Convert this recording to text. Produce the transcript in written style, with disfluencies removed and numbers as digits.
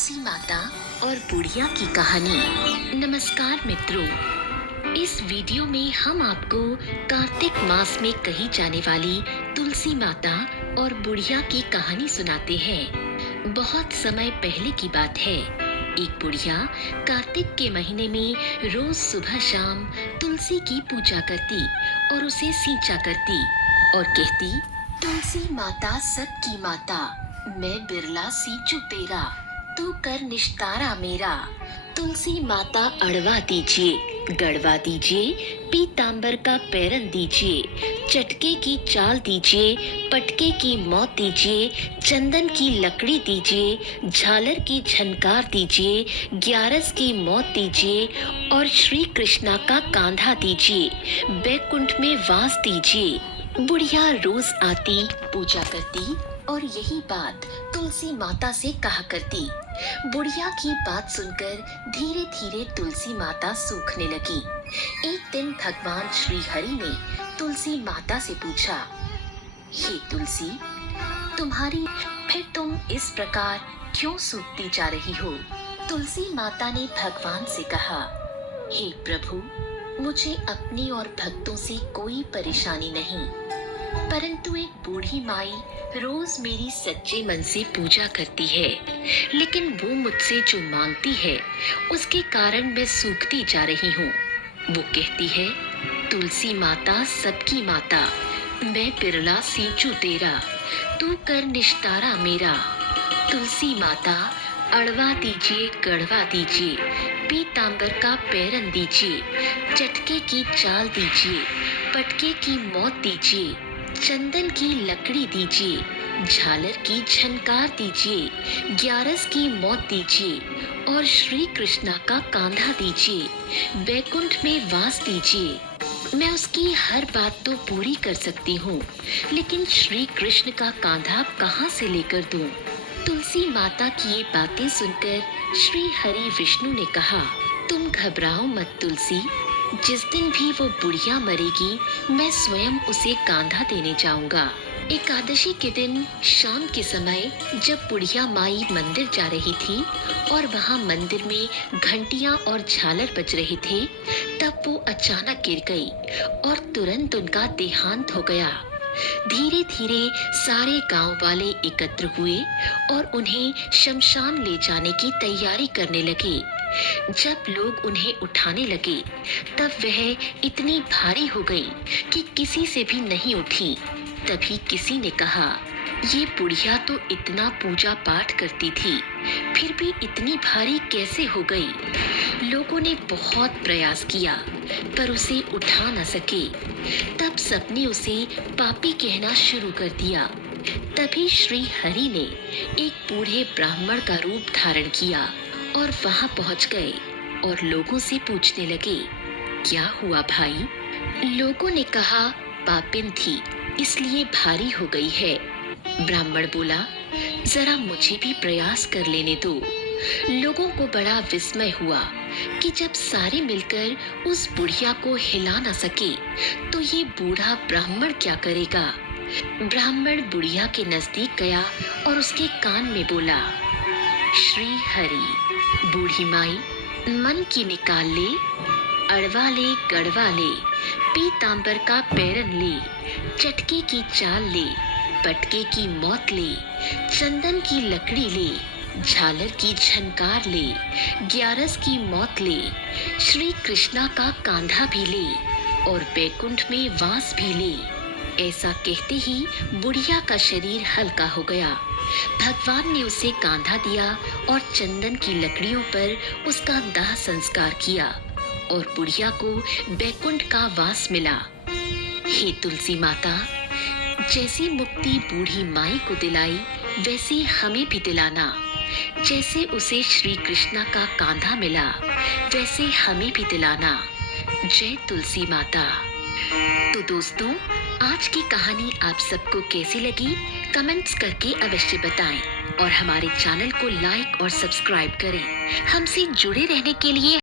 तुलसी माता और बुढ़िया की कहानी। नमस्कार मित्रों, इस वीडियो में हम आपको कार्तिक मास में कही जाने वाली तुलसी माता और बुढ़िया की कहानी सुनाते हैं। बहुत समय पहले की बात है। एक बुढ़िया कार्तिक के महीने में रोज सुबह शाम तुलसी की पूजा करती और उसे सींचा करती और कहती, तुलसी माता सबकी माता, मैं बिरला सींचू तेरा, तू कर निस्तारा मेरा। तुलसी माता अड़वा दीजिए, गड़वा दीजिए, पीतांबर का पैरन दीजिए, चटके की चाल दीजिए, पटके की मौत दीजिए, चंदन की लकड़ी दीजिए, झालर की झनकार दीजिए, ग्यारस की मौत दीजिए और श्री कृष्णा का कांधा दीजिए, बैकुंठ में वास दीजिए। बुढ़िया रोज आती, पूजा करती और यही बात तुलसी माता से कहा करती। बुढ़िया की बात सुनकर धीरे धीरे तुलसी माता सूखने लगी। एक दिन भगवान श्री हरि ने तुलसी माता से पूछा, हे तुलसी, तुम इस प्रकार क्यों सूखती जा रही हो? तुलसी माता ने भगवान से कहा, हे प्रभु, मुझे अपनी और भक्तों से कोई परेशानी नहीं, परंतु एक बूढ़ी माई रोज मेरी सच्चे मन से पूजा करती है, लेकिन वो मुझसे जो मांगती है उसके कारण मैं सूखती जा रही हूँ। वो कहती है, तुलसी माता सबकी माता, मैं बिरला सींचू तेरा, तू कर निस्तारा मेरा। तुलसी माता अड़वा दीजिए, गड़वा दीजिए, पीतांबर का पैरन दीजिए, चटके की चाल दीजिए, पटके की मौत दीजिए, चंदन की लकड़ी दीजिए, झालर की झनकार दीजिए, ग्यारस की मौत दीजिए और श्री कृष्णा का कांधा दीजिए, बैकुंठ में वास दीजिए। मैं उसकी हर बात तो पूरी कर सकती हूँ, लेकिन श्री कृष्ण का कांधा कहाँ से लेकर दूँ? तुलसी माता की ये बातें सुनकर श्री हरि विष्णु ने कहा, तुम घबराओ मत तुलसी, जिस दिन भी वो बुढ़िया मरेगी मैं स्वयं उसे कांधा देने जाऊंगा। एकादशी के दिन शाम के समय जब बुढ़िया माई मंदिर जा रही थी और वहाँ मंदिर में घंटियां और झालर बज रहे थे, तब वो अचानक गिर गई और तुरंत उनका देहांत हो गया। धीरे धीरे सारे गांव वाले एकत्र हुए और उन्हें शमशान ले जाने की तैयारी करने लगे। जब लोग उन्हें उठाने लगे तब वह इतनी भारी हो गई कि किसी से भी नहीं उठी। तभी किसी ने कहा, ये बुढ़िया तो इतना पूजा पाठ करती थी, फिर भी इतनी भारी कैसे हो गई? लोगों ने बहुत प्रयास किया पर उसे उठा न सके। तब सबने उसे पापी कहना शुरू कर दिया। तभी श्री हरि ने एक बूढ़े ब्राह्मण का रूप धारण किया और वहां पहुंच गए और लोगों से पूछने लगे, क्या हुआ भाई? लोगों ने कहा, पापिन थी इसलिए भारी हो गई है। ब्राह्मण बोला, जरा मुझे भी प्रयास कर लेने दो। लोगों को बड़ा विस्मय हुआ कि जब सारे मिलकर उस बुढ़िया को हिला न सके तो ये बूढ़ा ब्राह्मण क्या करेगा? ब्राह्मण बुढ़िया के नजदीक गया और उसके कान में बोला, श्री हरि, बूढ़ी माई मन की निकाल ले, अड़वा ले, गड़वा ले, पीतांबर का पैरन ले, चटके की चाल ले, पटके की मौत ले, चंदन की लकड़ी ले, झालर की झनकार ले, ग्यारस की मौत ले, श्री कृष्णा का कांधा भी ले और बैकुंठ में वास भी ले। ऐसा कहते ही बुढ़िया का शरीर हल्का हो गया। भगवान ने उसे कांधा दिया और चंदन की लकड़ियों पर उसका दाह संस्कार किया और बुढ़िया को बैकुंठ का वास मिला। हे तुलसी माता, जैसी मुक्ति बूढ़ी माई को दिलाई वैसे हमें भी दिलाना। जैसे उसे श्री कृष्णा का कांधा मिला वैसे हमें भी दिलाना। जय तुलसी माता। तो दोस्तों, आज की कहानी आप सबको कैसी लगी कमेंट्स करके अवश्य बताएं और हमारे चैनल को लाइक और सब्सक्राइब करें। हमसे जुड़े रहने के लिए